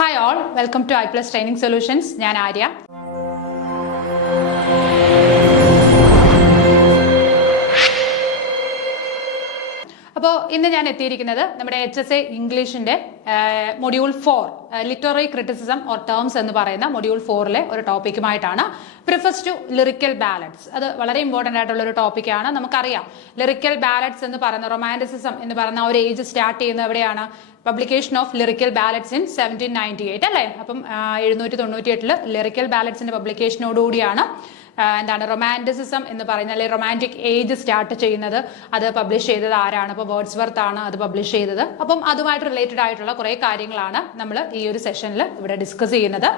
Hi all, welcome to iPlus Training Solutions. ഞാൻ ആര്യ. അപ്പോൾ ഇന്ന് ഞാൻ എത്തിയിരിക്കുന്നത് നമ്മുടെ HSA ഇംഗ്ലീഷിന്റെ module 4 literary criticism or terms എന്ന് പറയുന്ന മൊഡ്യൂൾ 4ലെ ഒരു ടോപ്പിക്കുമായിട്ടാണ്. Preface to lyrical ballads. അത് വളരെ ഇമ്പോർട്ടന്റ് ആയിട്ടുള്ള ഒരു ടോപ്പിക്കാണ്. നമുക്കറിയാം ലിറിക്കൽ ബാലൻസ് എന്ന് പറയുന്ന റൊമാൻറ്റിസിസം എന്ന് പറയുന്ന ഒരു ഏജ് സ്റ്റാർട്ട് ചെയ്യുന്നത് എവിടെയാണ്? Publication of lyrical balance in 1798 അല്ലേ? അപ്പം 1798 ലിറിക്കൽ ബാലൻസിന്റെ പബ്ലിക്കേഷനോടുകൂടിയാണ് എന്താണ് റൊമാൻറ്റിസിസം എന്ന് പറയുന്ന അല്ലെങ്കിൽ റൊമാൻറ്റിക് ഏജ് സ്റ്റാർട്ട് ചെയ്യുന്നത്. അത് പബ്ലിഷ് ചെയ്തത് ആരാണ്? അപ്പോൾ വേർഡ്സ്വർത്ത് ആണ് അത് പബ്ലിഷ് ചെയ്തത്. അപ്പം അതുമായിട്ട് റിലേറ്റഡ് ആയിട്ടുള്ള കുറേ കാര്യങ്ങളാണ് നമ്മൾ ഈ ഒരു സെഷനിൽ ഇവിടെ ഡിസ്കസ് ചെയ്യുന്നത്.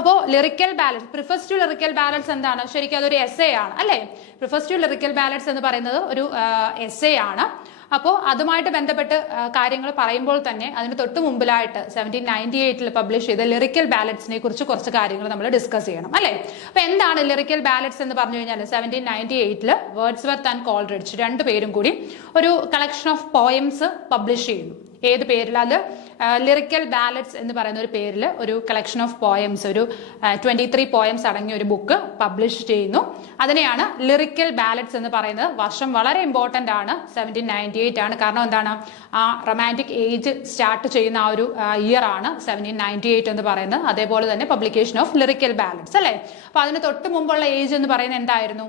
അപ്പോൾ lyrical ballads, preface to lyrical ballads എന്താണ്? ശരിക്കും അതൊരു എസ്സേ ആണ് അല്ലേ? പ്രിഫസ് ടു ലിറിക്കൽ ബാലൻസ് എന്ന് പറയുന്നത് ഒരു എസ്സേ ആണ്. അപ്പോൾ അതുമായിട്ട് ബന്ധപ്പെട്ട് കാര്യങ്ങൾ പറയുമ്പോൾ തന്നെ അതിന് തൊട്ട് മുമ്പിലായിട്ട് 1798 പബ്ലിഷ് ചെയ്ത ലിറിക്കൽ ബാലൻസിനെ കുറിച്ച് കുറച്ച് കാര്യങ്ങൾ നമ്മൾ ഡിസ്കസ് ചെയ്യണം അല്ലേ? അപ്പൊ എന്താണ് ലിറിക്കൽ ബാലൻസ് എന്ന് പറഞ്ഞു കഴിഞ്ഞാൽ 1798 വേർഡ്സ്വർത്ത് ആൻഡ് കോൾറിഡ്ജ് രണ്ടുപേരും കൂടി ഒരു കളക്ഷൻ ഓഫ് പോയംസ് പബ്ലിഷ് ചെയ്യുന്നു. ഏത് പേരിൽ? അത് ലിറിക്കൽ ബാലൻസ് എന്ന് പറയുന്ന ഒരു പേരിൽ ഒരു കളക്ഷൻ ഓഫ് പോയംസ്, ഒരു 23 പോയംസ് അടങ്ങിയ ഒരു ബുക്ക് പബ്ലിഷ് ചെയ്യുന്നു. അതിനെയാണ് ലിറിക്കൽ ബാലൻസ് എന്ന് പറയുന്നത്. വർഷം വളരെ ഇമ്പോർട്ടന്റ് ആണ്, 1798 ആണ്. കാരണം എന്താണ്? ആ റൊമാൻറ്റിക് ഏജ് സ്റ്റാർട്ട് ചെയ്യുന്ന ആ ഒരു ഇയർ ആണ് 1798 എന്ന് പറയുന്നത്. അതേപോലെ തന്നെ പബ്ലിക്കേഷൻ ഓഫ് ലിറിക്കൽ ബാലൻസ് അല്ലേ? അപ്പൊ അതിന് തൊട്ട് മുമ്പുള്ള ഏജ് എന്ന് പറയുന്നത് എന്തായിരുന്നു?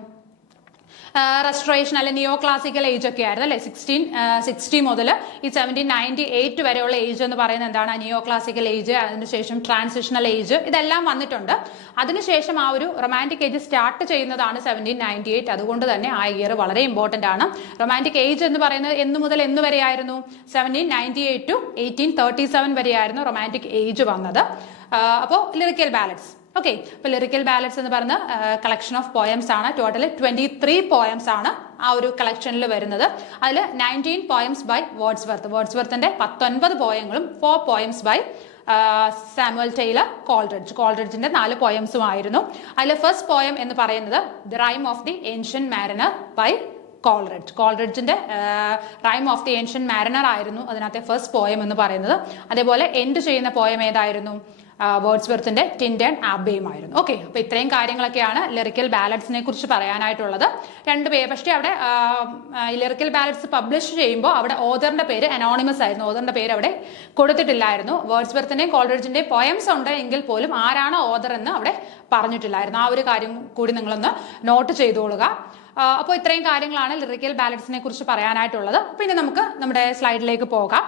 റെസ്റ്റോറേഷൻ അല്ലെ നിയോ ക്ലാസിക്കൽ ഏജ് ഒക്കെ ആയിരുന്നു അല്ലെ? 1660 മുതൽ ഈ 1798 വരെയുള്ള ഏജ് എന്ന് പറയുന്നത് എന്താണ്? നിയോ ക്ലാസിക്കൽ ഏജ്, അതിനുശേഷം ട്രാൻസിഷണൽ ഏജ്, ഇതെല്ലാം വന്നിട്ടുണ്ട്. അതിനുശേഷം ആ ഒരു റൊമാൻറ്റിക് ഏജ് സ്റ്റാർട്ട് ചെയ്യുന്നതാണ് 1798. അതുകൊണ്ട് തന്നെ ആ ഇയർ വളരെ ഇമ്പോർട്ടന്റ് ആണ്. റൊമാൻറ്റിക് ഏജ് എന്ന് പറയുന്നത് എന്ന് മുതൽ എന്ന് വരെയായിരുന്നു? 1798 ടു 1837 വരെയായിരുന്നു റൊമാൻറ്റിക് ഏജ് വന്നത്. അപ്പോൾ ലിറിക്കൽ ബാലൻസ് ഓക്കെ. അപ്പൊ ലിറിക്കൽ ബാലൻസ് എന്ന് പറഞ്ഞ കളക്ഷൻ ഓഫ് പോയംസ് ആണ്. ടോട്ടൽ 23 പോയംസ് ആണ് ആ ഒരു കളക്ഷനിൽ വരുന്നത്. അതിൽ 19 പോയംസ് ബൈ വേർഡ്സ്വർത്ത്. വേർഡ്സ്വർത്തിന്റെ 19 പോയങ്ങളും 4 poems by Samuel Taylor Coleridge. കോൾറിഡ്ജിന്റെ 4 പോയംസും ആയിരുന്നു. അതിൽ ഫസ്റ്റ് പോയം എന്ന് പറയുന്നത് the rime of the ancient mariner by Coleridge. കോൾറിഡ്ജിന്റെ rime of the ancient mariner ആയിരുന്നു അതിനകത്തെ ഫസ്റ്റ് പോയം എന്ന് പറയുന്നത്. അതേപോലെ എൻഡ് ചെയ്യുന്ന പോയം ഏതായിരുന്നു? വേർഡ്സ്വർത്തിന്റെ ടിൻഡൻ ആബേയും ആയിരുന്നു. ഓക്കെ, അപ്പൊ ഇത്രയും കാര്യങ്ങളൊക്കെയാണ് ലിറിക്കൽ ബാലൻസിനെ കുറിച്ച് പറയാനായിട്ടുള്ളത്. രണ്ടുപേര് പക്ഷേ അവിടെ ലിറിക്കൽ ബാലൻസ് പബ്ലിഷ് ചെയ്യുമ്പോൾ അവിടെ ഓതറിന്റെ പേര് അനോണിമസ് ആയിരുന്നു. ഓതറിന്റെ പേര് അവിടെ കൊടുത്തിട്ടില്ലായിരുന്നു. വേർഡ്സ്വർത്തിന്റെയും കോൾറിഡ്ജിന്റെയും പോയംസ് ഉണ്ട് എങ്കിൽ പോലും ആരാണ് ഓതർ എന്ന് അവിടെ പറഞ്ഞിട്ടില്ലായിരുന്നു. ആ ഒരു കാര്യം കൂടി നിങ്ങളൊന്ന് നോട്ട് ചെയ്തോളുക. അപ്പോൾ ഇത്രയും കാര്യങ്ങളാണ് ലിറിക്കൽ ബാലൻസിനെ കുറിച്ച് പറയാനായിട്ടുള്ളത്. പിന്നെ നമുക്ക് നമ്മുടെ സ്ലൈഡിലേക്ക് പോകാം.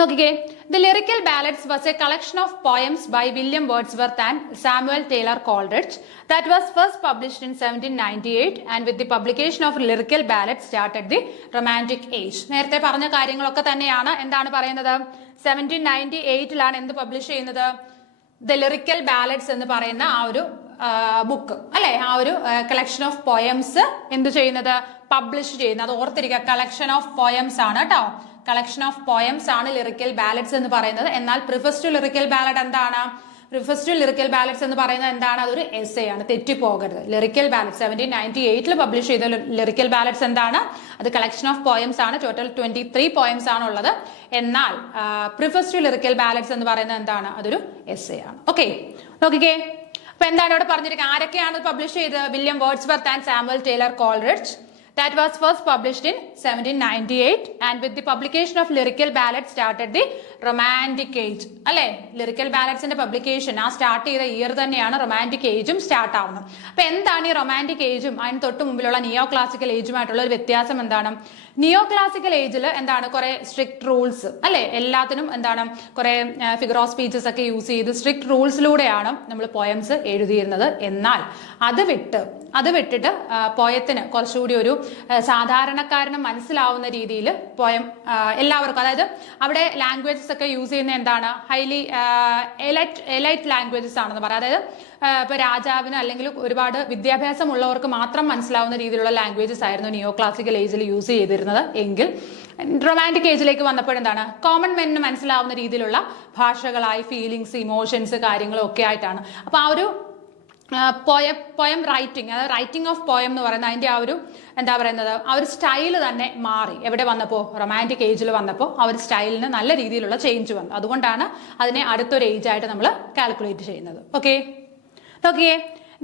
നോക്കിക്കേ, the lyrical balance was a collection of poems by William Wordsworth and Samuel Taylor Coleridge that was first published in 1798 and with the publication of lyrical ballads started the romantic age. നേരത്തെ പറഞ്ഞ കാര്യങ്ങളൊക്കെ തന്നെയാണ്. എന്താണ് പറയുന്നത്? 1798 എന്ത് publish ചെയ്യുന്നത്? The lyrical ballads എന്ന് പറയുന്ന ആ ഒരു ബുക്ക് അല്ലെ? ആ ഒരു കളക്ഷൻ ഓഫ് പോയംസ് എന്ത് ചെയ്യുന്നത്? പബ്ലിഷ് ചെയ്യുന്നത്. അത് ഓർത്തിരിക്കുക, കളക്ഷൻ ഓഫ് പോയംസ് ആണ് കേട്ടോ. കളക്ഷൻ ഓഫ് പോയംസ് ആണ് ലിറിക്കൽ ബാലൻസ് എന്ന് പറയുന്നത്. എന്നാൽ പ്രിഫസ് ടു ലിറിക്കൽ ബാലഡ് എന്താണ്? പ്രിഫസ് ടു ലിറിക്കൽ ബാലൻസ് എന്ന് പറയുന്നത് എന്താണ്? അതൊരു എസ്സേ ആണ്, തെറ്റിപ്പോകരുത്. ലിറിക്കൽ ബാലൻസ് 1798 പബ്ലിഷ് ചെയ്ത ലിറിക്കൽ ബാലൻസ് എന്താണ്? അത് കളക്ഷൻ ഓഫ് പോയംസ് ആണ്. ടോട്ടൽ 23 പോയംസ് ആണ് ഉള്ളത്. എന്നാൽ പ്രിഫസ് ടു ലിറിക്കൽ ബാലൻസ് എന്ന് പറയുന്നത് എന്താണ്? അതൊരു എസ്സേ ആണ്. ഓക്കെ, നോക്കിക്കേ, അപ്പൊ എന്താണ് ഇവിടെ പറഞ്ഞിരിക്കുന്നത്? ആരൊക്കെയാണ് പബ്ലിഷ് ചെയ്തത്? William Wordsworth and Samuel Taylor Coleridge. That was first published in 1798 and with the publication of lyrical ballads started the romantic age അല്ലെ? ലിറിക്കൽ ബാലൻസിന്റെ പബ്ലിക്കേഷൻ ആ സ്റ്റാർട്ട് ചെയ്ത ഇയർ തന്നെയാണ് റൊമാൻറ്റിക് ഏജും സ്റ്റാർട്ട് ആവുന്നത്. അപ്പൊ എന്താണ് ഈ റൊമാൻറ്റിക് ഏജും അതിന് തൊട്ട് മുമ്പിലുള്ള നിയോ ക്ലാസിക്കൽ ഏജുമായിട്ടുള്ള ഒരു വ്യത്യാസം എന്താണ്? നിയോ ക്ലാസിക്കൽ ഏജിൽ എന്താണ്? കുറെ സ്ട്രിക്ട് റൂൾസ് അല്ലെ? എല്ലാത്തിനും എന്താണ്? കുറെ ഫിഗർ ഓഫ് സ്പീച്ചസ് ഒക്കെ യൂസ് ചെയ്ത് സ്ട്രിക്ട് റൂൾസിലൂടെയാണ് നമ്മൾ പോയംസ് എഴുതിയിരുന്നത്. എന്നാൽ അത് വിട്ടിട്ട് പോയത്തിന് കുറച്ചുകൂടി ഒരു സാധാരണക്കാരന് മനസ്സിലാവുന്ന രീതിയിൽ പോയം എല്ലാവർക്കും, അതായത് അവിടെ ലാംഗ്വേജസ് ഒക്കെ യൂസ് ചെയ്യുന്ന എന്താണ്? ഹൈലി എലൈറ്റ് ലാംഗ്വേജസ് ആണെന്ന് പറയാം. അതായത് ഇപ്പൊ രാജാവിന് അല്ലെങ്കിൽ ഒരുപാട് വിദ്യാഭ്യാസം ഉള്ളവർക്ക് മാത്രം മനസ്സിലാവുന്ന രീതിയിലുള്ള ലാംഗ്വേജസ് ആയിരുന്നു നിയോ ക്ലാസിക്കൽ ഏജിൽ യൂസ് ചെയ്തിരുന്നത്. എങ്കിൽ റൊമാൻറ്റിക് ഏജിലേക്ക് വന്നപ്പോഴെന്താണ്? കോമൺ മെന്നിന് മനസ്സിലാവുന്ന രീതിയിലുള്ള ഭാഷകളായി ഫീലിങ്സ്, ഇമോഷൻസ്, കാര്യങ്ങളും ഒക്കെ ആയിട്ടാണ്. അപ്പൊ ആ ഒരു പോയം റൈറ്റിംഗ്, അതായത് റൈറ്റിംഗ് ഓഫ് പോയം എന്ന് പറയുന്നത് അതിന്റെ ആ ഒരു എന്താ പറയുന്നത് ആ ഒരു സ്റ്റൈല് തന്നെ മാറി. എവിടെ വന്നപ്പോൾ? റൊമാൻറ്റിക് ഏജിൽ വന്നപ്പോൾ ആ ഒരു സ്റ്റൈലിന് നല്ല രീതിയിലുള്ള ചേഞ്ച് വന്നു. അതുകൊണ്ടാണ് അതിനെ അടുത്തൊരു ഏജ് ആയിട്ട് നമ്മൾ കാൽക്കുലേറ്റ് ചെയ്യുന്നത്. ഓക്കെ, നോക്കിയേ.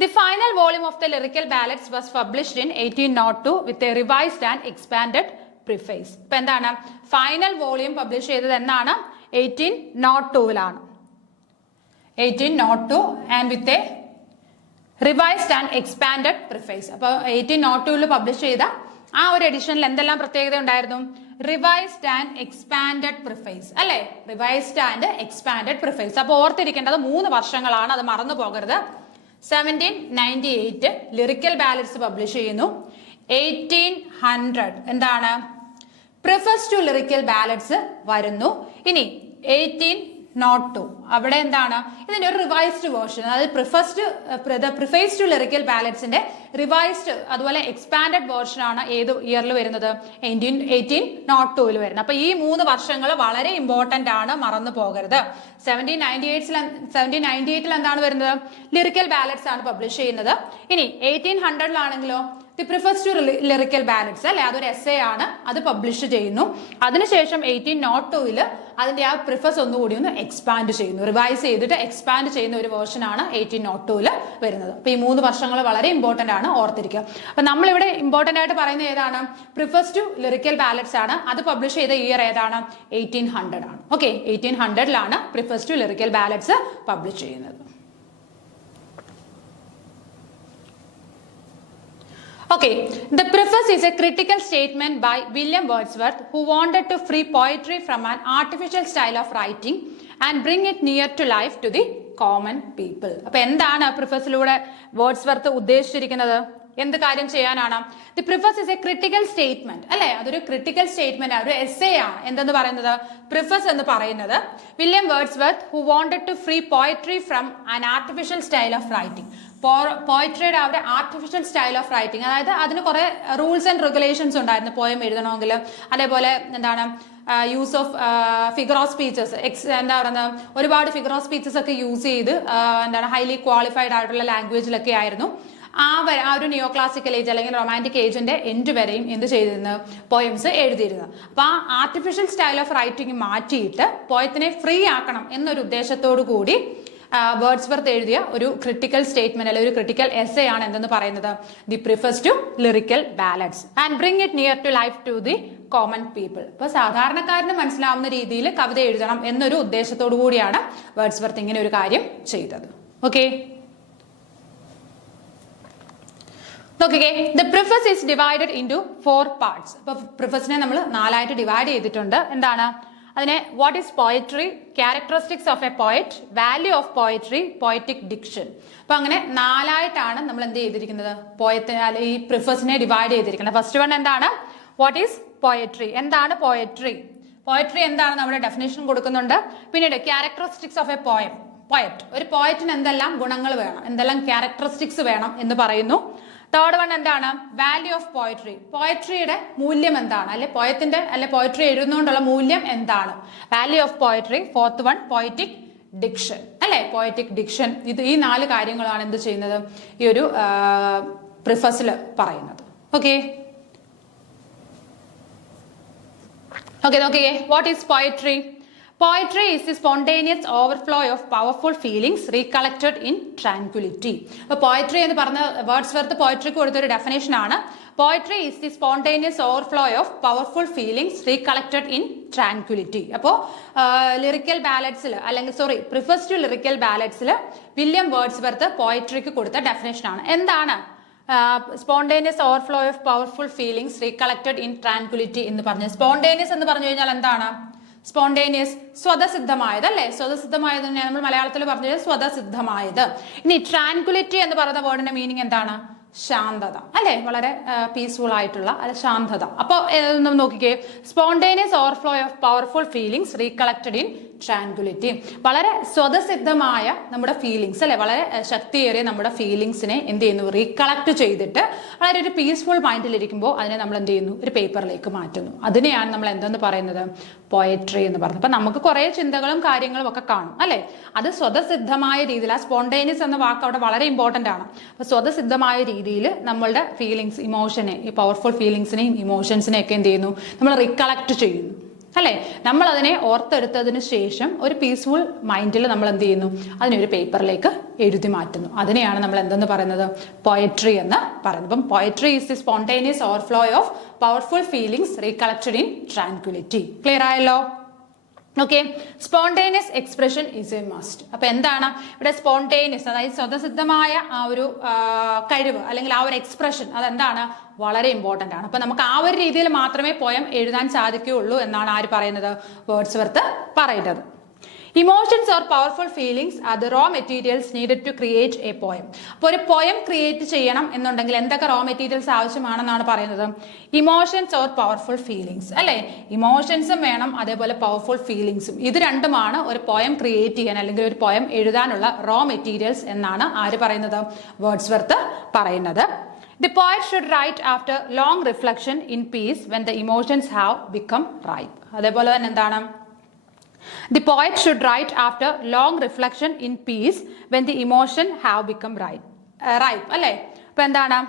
The final volume of the lyrical ballads was published in 1802 with a revised and expanded preface. ഇപ്പൊ എന്താണ് ഫൈനൽ വോളിയം പബ്ലിഷ് ചെയ്തത് എന്നാണ്? 1802 1802 and with a revised and expanded preface. അപ്പോൾ 1802 പബ്ലിഷ് ചെയ്ത ആ ഒരു എഡിഷനിൽ എന്തെല്ലാം പ്രത്യേകത ഉണ്ടായിരുന്നു? റിവൈസ്ഡ് ആൻഡ് എക്സ്പാൻഡഡ് പ്രിഫേസ് അല്ലെ? Revised and expanded preface. അപ്പോൾ ഓർത്തിരിക്കേണ്ടത് 3 വർഷങ്ങളാണ്, അത് മറന്നു പോകരുത്. 1798 ലിറിക്കൽ ബാലഡ്സ് പബ്ലിഷ് ചെയ്യുന്നു. 1800 എന്താണ്? പ്രിഫസ് ടു ലിറിക്കൽ ബാലഡ്സ് വരുന്നു. ഇനി 1802 അവിടെ എന്താണ്? ഇതിന്റെ ഒരു റിവൈസ്ഡ് വേർഷൻ, അതായത് പ്രിഫേസ് ടു ലിറിക്കൽ ബാലഡ്സിന്റെ റിവൈസ്ഡ് അതുപോലെ എക്സ്പാൻഡഡ് വേർഷൻ ആണ് ഏത് ഇയറിൽ വരുന്നത്? 1802 വരുന്നത്. അപ്പൊ ഈ 3 വർഷങ്ങൾ വളരെ ഇമ്പോർട്ടന്റ് ആണ്, മറന്നു പോകരുത്. 1798 എന്താണ് വരുന്നത്? ലിറിക്കൽ ബാലഡ്സ് ആണ് പബ്ലിഷ് ചെയ്യുന്നത്. ഇനി 1800 the preface to lyrical ballads അല്ലെ, അതൊരു എസ്സേ ആണ്, അത് പബ്ലിഷ് ചെയ്യുന്നു. അതിനുശേഷം 1802 അതിന്റെ ആ പ്രിഫസ് ഒന്നുകൂടി ഒന്ന് എക്സ്പാൻഡ് ചെയ്യുന്നു, റിവൈസ് ചെയ്തിട്ട് എക്സ്പാൻഡ് ചെയ്യുന്ന ഒരു വേർഷൻ ആണ് 1802 വരുന്നത്. അപ്പൊ ഈ 3 വർഷങ്ങൾ വളരെ ഇമ്പോർട്ടന്റ് ആണ്, ഓർത്തിരിക്കുക. അപ്പൊ നമ്മളിവിടെ ഇമ്പോർട്ടന്റ് ആയിട്ട് പറയുന്നത് ഏതാണ്? പ്രിഫസ് ടു ലിറിക്കൽ ബാലഡ്സ് ആണ്. അത് പബ്ലിഷ് ചെയ്ത ഇയർ ഏതാണ്? 1800 ആണ്. Okay, 1800 preface to lyrical ballads publish ചെയ്യുന്നത്. Okay, the preface is a critical statement by William Wordsworth, who wanted to free poetry from an artificial style of writing and bring it near to life to the common people. അപ്പോൾ എന്താണ് പ്രിഫസിലൂടെ Wordsworth ഉദ്ദേശിച്ചിരിക്കുന്നത്? എന്ത് കാര്യം ചെയ്യാനാണ്? The preface is a critical statement അല്ലെ, അതൊരു critical statement ആണ്, ഒരു എസ്സേ ആണ്. എന്തെന്ന് പറയുന്നത്? പ്രിഫസ് എന്ന് പറയുന്നത് William Wordsworth who wanted to free poetry from an artificial style of writing. പോയട്രിയുടെ ആ ഒരു ആർട്ടിഫിഷ്യൽ സ്റ്റൈൽ ഓഫ് റൈറ്റിംഗ്, അതായത് അതിന് കുറെ റൂൾസ് ആൻഡ് റെഗുലേഷൻസ് ഉണ്ടായിരുന്നു പോയം എഴുതണമെങ്കിൽ. അതേപോലെ എന്താണ് use of figure of speeches, എന്താ പറയുന്നത്, ഒരുപാട് ഫിഗർ ഓഫ് സ്പീച്ചസ് ഒക്കെ യൂസ് ചെയ്ത് എന്താണ് ഹൈലി ക്വാളിഫൈഡ് ആയിട്ടുള്ള ലാംഗ്വേജിലൊക്കെ ആയിരുന്നു ആ ഒരു നിയോ ക്ലാസിക്കൽ ഏജ് അല്ലെങ്കിൽ റൊമാൻറ്റിക് ഏജിന്റെ എൻഡ് വരെയും എന്ത് ചെയ്തിരുന്നത്? പോയംസ് എഴുതിയിരുന്നത്. അപ്പൊ ആ ആർട്ടിഫിഷ്യൽ സ്റ്റൈൽ ഓഫ് റൈറ്റിംഗ് മാറ്റിയിട്ട് പോയത്തിനെ ഫ്രീ ആക്കണം എന്നൊരു ഉദ്ദേശത്തോടു കൂടി വേർഡ്സ്വർത്ത് എഴുതിയ ഒരു ക്രിട്ടിക്കൽ സ്റ്റേറ്റ്മെന്റ് അല്ലെങ്കിൽ ഒരു ക്രിട്ടിക്കൽ എസ്സേ ആണ് എന്തെന്ന് പറയുന്നത്? The preface to lyrical ballads and bring it near to life to the common people. ഇപ്പൊ സാധാരണക്കാരന് മനസ്സിലാവുന്ന രീതിയിൽ കവിത എഴുതണം എന്നൊരു ഉദ്ദേശത്തോടു കൂടിയാണ് വേർഡ്സ്വർത്ത് ഇങ്ങനെ ഒരു കാര്യം ചെയ്തത്. ഓക്കെ, നോക്കിക്കേ. The preface is divided into 4 parts. അപ്പൊ പ്രിഫസിനെ നമ്മൾ 4ആയിട്ട് ഡിവൈഡ് ചെയ്തിട്ടുണ്ട്. എന്താണ് അതിനെ? What is poetry, characteristics of a poet, value of poetry, poetic diction. അപ്പൊ അങ്ങനെ 4ആയിട്ടാണ് നമ്മൾ എന്ത് ചെയ്തിരിക്കുന്നത്? ഈ പ്രിഫസിനെ ഡിവൈഡ് ചെയ്തിരിക്കുന്നത്. ഫസ്റ്റ് വൺ എന്താണ്? വാട്ട് ഈസ് പോയട്രി, എന്താണ് പോയട്രി? പോയട്രി എന്താണ്? നമ്മുടെ ഡെഫിനേഷൻ കൊടുക്കുന്നുണ്ട്. പിന്നീട് ക്യാരക്ടറിസ്റ്റിക്സ് ഓഫ് എ പോയറ്റ്, ഒരു പോയറ്റിന് എന്തെല്ലാം ഗുണങ്ങൾ വേണം, എന്തെല്ലാം ക്യാരക്ടറിസ്റ്റിക്സ് വേണം എന്ന് പറയുന്നു. തേർഡ് വൺ എന്താണ്? വാല്യൂ ഓഫ് പോയട്രി, പോയട്രിയുടെ മൂല്യം എന്താണ്, അല്ലെ പോയട്രി എഴുതുന്നതുകൊണ്ടുള്ള മൂല്യം എന്താണ്? Value of poetry. Fourth one poetic diction അല്ലെ, പോയറ്റിക് ഡിക്ഷൻ. ഈ 4 കാര്യങ്ങളാണ് എന്ത് ചെയ്യുന്നത്? ഈ ഒരു പ്രിഫസിൽ പറയുന്നത്. ഓക്കെ, നോക്കിയേ. What is poetry? Poetry is the spontaneous overflow of powerful feelings recollected in tranquility. അപ്പോൾ പോയട്രി എന്ന് പറഞ്ഞ വേർഡ്സ്വർത്ത് പോയട്രിക്ക് കൊടുത്തൊരു ഡെഫിനേഷൻ ആണ്. Poetry is the spontaneous overflow of powerful feelings recollected in tranquillity. അപ്പോൾ ലിറിക്കൽ ബാലഡ്സിൽ അല്ലെങ്കിൽ പ്രിഫേഴ്സ് ടു ലിറിക്കൽ ബാലഡ്സിൽ വില്യം വേർഡ്സ്വർത്ത് പോയട്രിക്ക് കൊടുത്ത ഡെഫിനേഷൻ ആണ്. എന്താണ് spontaneous overflow of powerful feelings recollected in tranquillity എന്ന് പറഞ്ഞത്? സ്പോണ്ടേനിയസ് എന്ന് പറഞ്ഞു കഴിഞ്ഞാൽ എന്താണ്? സ്പോണ്ടേനിയസ്, സ്വതസിദ്ധമായത് അല്ലെ, സ്വതസിദ്ധമായത് തന്നെയാണ് നമ്മൾ മലയാളത്തിൽ പറഞ്ഞത്, സ്വതസിദ്ധമായത്. ഇനി ട്രാൻക്വിലിറ്റി എന്ന് പറയുന്ന വേർഡിന്റെ മീനിങ് എന്താണ്? ശാന്തത അല്ലെ, വളരെ പീസ്ഫുൾ ആയിട്ടുള്ള ശാന്തത. അപ്പൊ നോക്കിക്കേ, spontaneous overflow of powerful feelings recollected in tranquillity. വളരെ സ്വതസിദ്ധമായ നമ്മുടെ ഫീലിങ്സ് അല്ലെ, വളരെ ശക്തിയേറിയ നമ്മുടെ ഫീലിങ്സിനെ എന്ത് ചെയ്യുന്നു, റീകളക്ട് ചെയ്തിട്ട് വളരെ ഒരു പീസ്ഫുൾ മൈൻഡിലിരിക്കുമ്പോൾ അതിനെ നമ്മൾ എന്ത് ചെയ്യുന്നു, ഒരു പേപ്പറിലേക്ക് മാറ്റുന്നു. അതിനെയാണ് നമ്മൾ എന്തെന്ന് പറയുന്നത്, പോയട്രി എന്ന് പറയുന്നത്. അപ്പൊ നമുക്ക് കുറെ ചിന്തകളും കാര്യങ്ങളും ഒക്കെ കാണും അല്ലെ, അത് സ്വതസിദ്ധമായ രീതിയിൽ, ആ സ്പോണ്ടേനിയസ് എന്ന വാക്ക് അവിടെ വളരെ ഇമ്പോർട്ടന്റ് ആണ്. അപ്പൊ സ്വതസിദ്ധമായ രീതിയിൽ നമ്മളുടെ ഫീലിങ്സ്, ഇമോഷനെ, ഈ പവർഫുൾ ഫീലിങ്സിനെയും ഇമോഷൻസിനെയും ഒക്കെ എന്ത് ചെയ്യുന്നു, നമ്മൾ റീകളക്ട് ചെയ്യുന്നു അല്ലെ. നമ്മൾ അതിനെ ഓർത്തെടുത്തതിന് ശേഷം ഒരു പീസ്ഫുൾ മൈൻഡിൽ നമ്മൾ എന്ത് ചെയ്യുന്നു, അതിനെ ഒരു പേപ്പറിലേക്ക് എഴുതി മാറ്റുന്നു. അതിനെയാണ് നമ്മൾ എന്തെന്ന് പറയുന്നത്, പോയട്രി എന്ന് പറയുന്നത്. അപ്പം poetry is the spontaneous overflow of powerful feelings recollected in tranquillity. Clear ആയല്ലോ? Okay, spontaneous expression is a must. അപ്പൊ എന്താണ് ഇവിടെ സ്പോണ്ടേനിയസ്, അതായത് സ്വതസിദ്ധമായ ആ ഒരു കഴിവ് അല്ലെങ്കിൽ ആ ഒരു എക്സ്പ്രഷൻ, അതെന്താണ്, വളരെ ഇമ്പോർട്ടന്റ് ആണ്. അപ്പൊ നമുക്ക് ആ ഒരു രീതിയിൽ മാത്രമേ പോയം എഴുതാൻ സാധിക്കുകയുള്ളൂ എന്നാണ് ആര് പറയുന്നത്, വേർഡ്സ്വർത്ത് പറയുന്നത്. Emotions or powerful feelings are the raw materials needed to create a poem. അപ്പോൾ ഒരു പോയം ക്രിയേറ്റ് ചെയ്യണം എന്നുണ്ടെങ്കിൽ എന്തൊക്കെ റോ മെറ്റീരിയൽസ് ആവശ്യമാണെന്നാണ് പറയുന്നത്, ഇമോഷൻസ് ഓർ പവർഫുൾ ഫീലിംഗ്സ് അല്ലെ. ഇമോഷൻസും വേണം, അതേപോലെ പവർഫുൾ ഫീലിംഗ്സും. ഇത് രണ്ടുമാണ് ഒരു പോയം ക്രിയേറ്റ് ചെയ്യാൻ അല്ലെങ്കിൽ ഒരു പോയം എഴുതാനുള്ള റോ മെറ്റീരിയൽസ് എന്നാണ് ആര് പറയുന്നത്, വേർഡ്സ്വർത്ത് പറയുന്നത്. The poet should write after long reflection in peace when the emotions have become ripe. അതേപോലെ തന്നെ എന്താണ്, the poet should write after long reflection in peace when the emotion have become ripe അല്ലേ. അപ്പൊ എന്താണ്,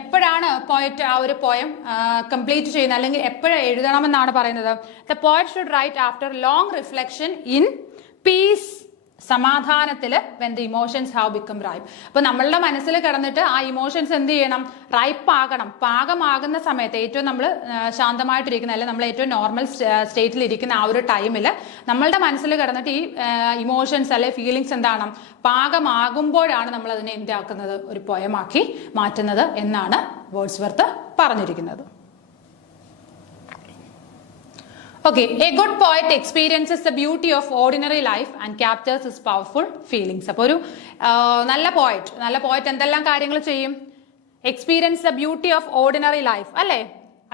എപ്പോഴാണ് poet ആ ഒരു poem complete ചെയ്യുന്നത് അല്ലെങ്കിൽ എപ്പോഴും എഴുതണമെന്നാണ് പറയുന്നത്, the poet should write after long reflection in peace, സമാധാനത്തില്, when the emotions have become ripe. അപ്പൊ നമ്മളുടെ മനസ്സിൽ കിടന്നിട്ട് ആ ഇമോഷൻസ് എന്ത് ചെയ്യണം, റൈപ്പ് ആകണം. പാകമാകുന്ന സമയത്ത്, ഏറ്റവും നമ്മൾ ശാന്തമായിട്ടിരിക്കുന്ന അല്ലെങ്കിൽ നമ്മൾ ഏറ്റവും നോർമൽ സ്റ്റേറ്റിൽ ഇരിക്കുന്ന ആ ഒരു ടൈമിൽ നമ്മളുടെ മനസ്സിൽ കിടന്നിട്ട് ഈ ഇമോഷൻസ് അല്ലെ ഫീലിങ്സ് എന്താണ്, പാകമാകുമ്പോഴാണ് നമ്മൾ അതിനെ എന്താക്കുന്നത്, ഒരു പോയമാക്കി മാറ്റുന്നത് എന്നാണ് വേർഡ്സ്വർത്ത് പറഞ്ഞിരിക്കുന്നത്. Okay, a good poet experiences the beauty of ordinary life and captures his powerful feelings. അപ്പോൾ ഒരു നല്ല പോയറ്റ് എന്തെല്ലാം കാര്യങ്ങൾ ചെയ്യും, experience the beauty of ordinary life അല്ലേ.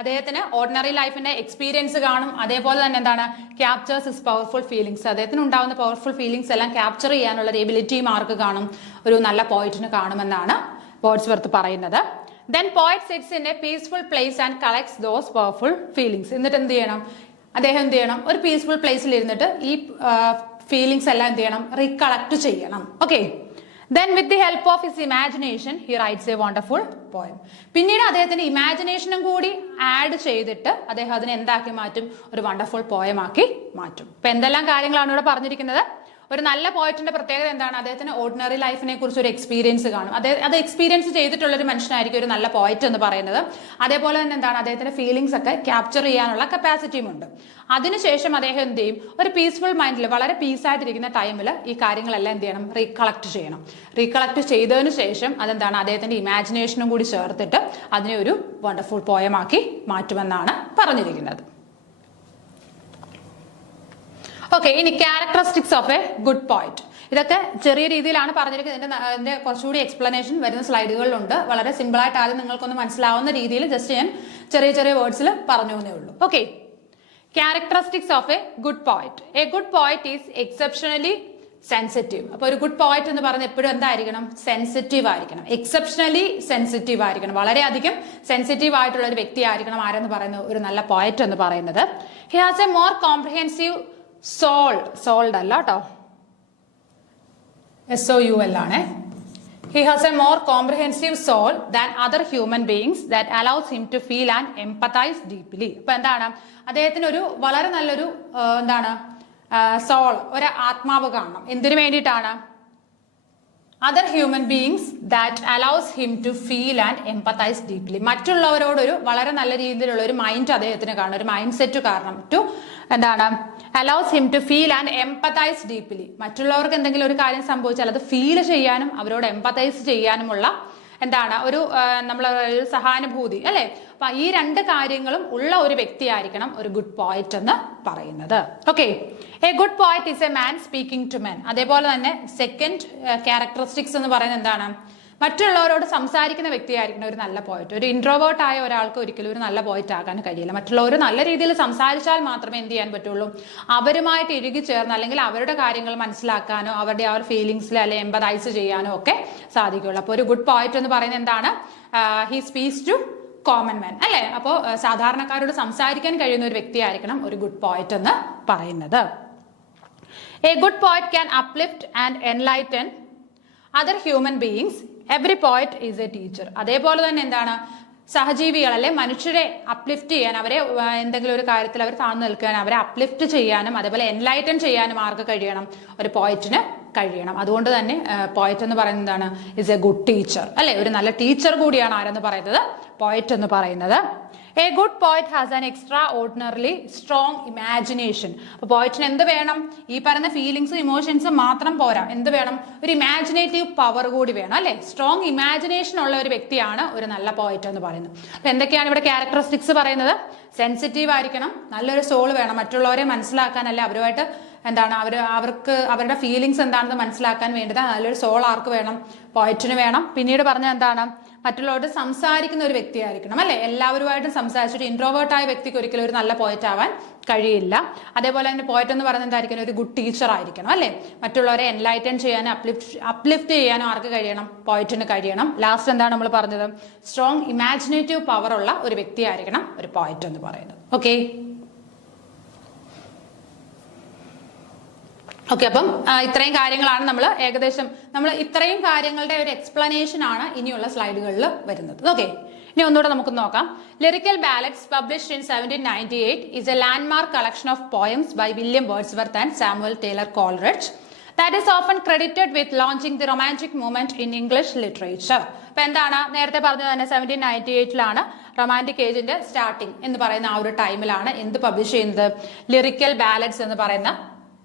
അദ്ദേഹത്തിന് ഓർഡിനറി ലൈഫിന്റെ എക്സ്പീരിയൻസ് കാണും, അതേപോലെ തന്നെ എന്താണ്, ക്യാപ്ചേഴ്സ് ഹിസ് പവർഫുൾ ഫീലിംഗ്സ്. അദ്ദേഹത്തിന് ഉണ്ടാവുന്ന പവർഫുൾ ഫീലിംഗ്സ് എല്ലാം ക്യാപ്ചർ ചെയ്യാനുള്ള ഒരു എബിലിറ്റി മാർക്ക് കാണും, ഒരു നല്ല പോയറ്റിന് കാണുമെന്നാണ് വേർഡ്സ്വർത്ത് പറയുന്നത്. Then poet sits in a peaceful place and collects those powerful feelings. എന്നിട്ട് എന്ത് ചെയ്യണം, അദ്ദേഹം എന്ത് ചെയ്യണം, ഒരു പീസ്ഫുൾ പ്ലേസിൽ ഇരുന്നിട്ട് ഈ ഫീലിങ്സ് എല്ലാം എന്ത് ചെയ്യണം, റീകളക്ട് ചെയ്യണം. Okay, then with the help of his imagination he rights A wonderful poem. പിന്നീട് അദ്ദേഹത്തിന്റെ ഇമാജിനേഷനും കൂടി ആഡ് ചെയ്തിട്ട് അദ്ദേഹം അതിനെ എന്താക്കി മാറ്റും, ഒരു വണ്ടർഫുൾ പോയമാക്കി മാറ്റും. അപ്പൊ എന്തെല്ലാം കാര്യങ്ങളാണ് ഇവിടെ പറഞ്ഞിരിക്കുന്നത്. ഒരു നല്ല പോയറ്റിന്റെ പ്രത്യേകത എന്താണ്, അദ്ദേഹത്തിന് ഓർഡിനറി ലൈഫിനെ കുറിച്ച് ഒരു എക്സ്പീരിയൻസ് കാണും. അത് എക്സ്പീരിയൻസ് ചെയ്തിട്ടുള്ള ഒരു മനുഷ്യനായിരിക്കും ഒരു നല്ല പോയറ്റ് എന്ന് പറയുന്നത്. അതേപോലെ തന്നെ എന്താണ്, അദ്ദേഹത്തിന്റെ ഫീലിംഗ്സ് ഒക്കെ ക്യാപ്ചർ ചെയ്യാനുള്ള കപ്പാസിറ്റിയും ഉണ്ട്. അതിനുശേഷം അദ്ദേഹം എന്ത് ചെയ്യും, ഒരു പീസ്ഫുൾ മൈൻഡിൽ വളരെ പീസായിട്ടിരിക്കുന്ന ടൈമിൽ ഈ കാര്യങ്ങളെല്ലാം എന്ത് ചെയ്യണം, റീകളക്ട് ചെയ്യണം. റീകളക്ട് ചെയ്തതിനു ശേഷം അതെന്താണ്, അദ്ദേഹത്തിന്റെ ഇമാജിനേഷനും കൂടി ചേർത്തിട്ട് അതിനെ ഒരു വണ്ടർഫുൾ പോയമാക്കി മാറ്റുമെന്നാണ് പറഞ്ഞിരിക്കുന്നത്. ഓക്കെ, ഇനി characteristics of A good poet. ഇതൊക്കെ ചെറിയ രീതിയിലാണ് പറഞ്ഞിരിക്കുന്നത്. ഇതിന്റെ കുറച്ചുകൂടി എക്സ്പ്ലനേഷൻ വരുന്ന സ്ലൈഡുകളിലുണ്ട്. വളരെ സിമ്പിൾ ആയിട്ട് ആദ്യം നിങ്ങൾക്കൊന്ന് മനസ്സിലാവുന്ന രീതിയിൽ ജസ്റ്റ് ഞാൻ ചെറിയ ചെറിയ വേർഡ്സിൽ പറഞ്ഞു എന്നേ ഉള്ളൂ. Okay, characteristics of A good poet. A good poet is exceptionally sensitive. അപ്പൊ ഒരു ഗുഡ് പോയറ്റ് എന്ന് പറയുന്നത് എപ്പോഴും എന്തായിരിക്കണം, സെൻസിറ്റീവ് ആയിരിക്കണം. എക്സെപ്ഷണലി സെൻസിറ്റീവ് ആയിരിക്കണം. വളരെയധികം സെൻസിറ്റീവ് ആയിട്ടുള്ള ഒരു വ്യക്തി ആയിരിക്കണം ആരെന്ന് പറയുന്നത്, ഒരു നല്ല പോയറ്റ് എന്ന് പറയുന്നത്. He has A more comprehensive sold അല്ല കേട്ടോ, SOUL ആണ്. He has a more comprehensive soul than other human beings that allows him to feel and empathize deeply. അപ്പൊ എന്താണ്, അദ്ദേഹത്തിന് ഒരു വളരെ നല്ലൊരു എന്താണ് സോൾ, ഒരു ആത്മാവ് കാണണം. എന്തിനു വേണ്ടിയിട്ടാണ്, other human beings that allows him to feel and empathize deeply. മറ്റുള്ളവരോടൊരു വളരെ നല്ല രീതിയിലുള്ള ഒരു മൈൻഡ് അദ്ദേഹത്തിന് കാണണം, ഒരു മൈൻഡ് സെറ്റ് കാരണം. ടു എന്താണ്, allows him to feel and empathize deeply. മറ്റുള്ളവർക്ക് എന്തെങ്കിലും ഒരു കാര്യം സംഭവിച്ചാൽ അത് ഫീൽ ചെയ്യാനും അവരോട് എംപതൈസ് ചെയ്യാനുമുള്ള എന്താണ് ഒരു ഒരു സഹാനുഭൂതി അല്ലെ. അപ്പൊ ഈ രണ്ട് കാര്യങ്ങളും ഉള്ള ഒരു വ്യക്തിയായിരിക്കണം ഒരു ഗുഡ് പോയറ്റ് എന്ന് പറയുന്നത്. Okay, a good poet is a man speaking to men. അതേപോലെ തന്നെ സെക്കൻഡ് ക്യാരക്ടറിസ്റ്റിക്സ് എന്ന് പറയുന്നത് എന്താണ്, മറ്റുള്ളവരോട് സംസാരിക്കുന്ന വ്യക്തിയായിരിക്കണം ഒരു നല്ല പോയിറ്റ്. ഒരു ഇൻട്രോവേർട്ട് ആയ ഒരാൾക്ക് ഒരിക്കലും ഒരു നല്ല പോയിറ്റ് ആകാൻ കഴിയില്ല. മറ്റുള്ളവർ നല്ല രീതിയിൽ സംസാരിച്ചാൽ മാത്രമേ എന്ത് ചെയ്യാൻ പറ്റുള്ളൂ, അവരുമായിട്ട് ഇഴുകി ചേർന്ന് അല്ലെങ്കിൽ അവരുടെ കാര്യങ്ങൾ മനസ്സിലാക്കാനോ അവരുടെ ആ ഒരു ഫീലിംഗ്സിൽ അല്ലെങ്കിൽ എംപതൈസ് ചെയ്യാനോ ഒക്കെ സാധിക്കുള്ളൂ. അപ്പോൾ ഒരു ഗുഡ് പോയിറ്റ് എന്ന് പറയുന്നത് എന്താണ്? He speaks to common man അല്ലേ. അപ്പോൾ സാധാരണക്കാരോട് സംസാരിക്കാൻ കഴിയുന്ന ഒരു വ്യക്തിയായിരിക്കണം ഒരു ഗുഡ് പോയിറ്റ് എന്ന് പറയുന്നത്. A good poet can uplift and enlighten other human beings. Every poet is a teacher. അതേപോലെ തന്നെ എന്താണ്, സഹജീവികൾ അല്ലെ മനുഷ്യരെ അപ്ലിഫ്റ്റ് ചെയ്യാൻ, അവരെ എന്തെങ്കിലും ഒരു കാര്യത്തിൽ അവർ താഴ്ന്നു നിൽക്കാൻ അവരെ അപ്ലിഫ്റ്റ് ചെയ്യാനും അതേപോലെ എൻലൈറ്റൻ ചെയ്യാനും ആർക്ക് കഴിയണം? ഒരു പോയിറ്റിന് കഴിയണം. അതുകൊണ്ട് തന്നെ പോയിറ്റ് എന്ന് പറയുന്നത് എന്താണ്? ഇസ് എ ഗുഡ് ടീച്ചർ അല്ലെ. ഒരു നല്ല ടീച്ചർ കൂടിയാണ് ആരെന്ന് പറയുന്നത്? പോയിറ്റ് എന്ന് പറയുന്നത്. A good poet has an extraordinarily strong imagination. അപ്പൊ പോയിറ്റിന് എന്ത് വേണം? ഈ പറയുന്ന ഫീലിങ്സും ഇമോഷൻസും മാത്രം പോരാ, എന്ത് വേണം? ഒരു ഇമാജിനേറ്റീവ് പവർ കൂടി വേണം അല്ലെ. സ്ട്രോങ് ഇമാജിനേഷൻ ഉള്ള ഒരു വ്യക്തിയാണ് ഒരു നല്ല പോയിറ്റ് എന്ന് പറയുന്നത്. അപ്പൊ എന്തൊക്കെയാണ് ഇവിടെ ക്യാരക്ടറിസ്റ്റിക്സ് പറയുന്നത്? സെൻസിറ്റീവ് ആയിരിക്കണം, നല്ലൊരു സോൾ വേണം, മറ്റുള്ളവരെ മനസ്സിലാക്കാൻ അല്ലെ അവരുമായിട്ട് എന്താണ് അവർക്ക് അവരുടെ ഫീലിങ്സ് എന്താണെന്ന് മനസ്സിലാക്കാൻ വേണ്ടത് നല്ലൊരു സോൾ ആർക്ക് വേണം? പോയിറ്റിന് വേണം. പിന്നീട് പറഞ്ഞ എന്താണ്? മറ്റുള്ളവരോട് സംസാരിക്കുന്ന ഒരു വ്യക്തിയായിരിക്കണം അല്ലെ. എല്ലാവരുമായിട്ടും സംസാരിച്ചിട്ട് ഇൻട്രോവേർട്ട് ആയ വ്യക്തിക്ക് ഒരിക്കലും ഒരു നല്ല പോയിറ്റ് ആവാൻ കഴിയില്ല. അതേപോലെ തന്നെ പോയിറ്റ് എന്ന് പറയുന്നത് എന്തായിരിക്കണം? ഒരു ഗുഡ് ടീച്ചർ ആയിരിക്കണം അല്ലെ. മറ്റുള്ളവരെ എൻലൈറ്റൻ ചെയ്യാനും അപ്ലിഫ്റ്റ് ചെയ്യാനും ആർക്ക് കഴിയണം? പോയിറ്റിന് കഴിയണം. ലാസ്റ്റ് എന്താണ് നമ്മൾ പറഞ്ഞത്? സ്ട്രോങ് ഇമാജിനേറ്റീവ് പവർ ഉള്ള ഒരു വ്യക്തിയായിരിക്കണം ഒരു പോയിറ്റ് എന്ന് പറയുന്നത്. ഓക്കെ, അപ്പം ഇത്രയും കാര്യങ്ങളാണ് നമ്മൾ ഇത്രയും കാര്യങ്ങളുടെ ഒരു എക്സ്പ്ലനേഷൻ ആണ് ഇനിയുള്ള സ്ലൈഡുകളിൽ വരുന്നത്. ഓക്കെ, ഇനി ഒന്നുകൂടെ നമുക്ക് നോക്കാം. Lyrical ballads published in 1798 is a landmark collection of poems by William Wordsworth and Samuel Taylor Coleridge that is often credited with launching the romantic movement in English literature. അപ്പൊ എന്താണ് നേരത്തെ പറഞ്ഞത് തന്നെ 1798 റൊമാൻറ്റിക് ഏജിന്റെ സ്റ്റാർട്ടിങ് എന്ന് പറയുന്ന ആ ഒരു ടൈമിലാണ് എന്ത് പബ്ലിഷ് ചെയ്യുന്നത്? ലിറിക്കൽ ബാലഡ്സ് എന്ന് പറയുന്ന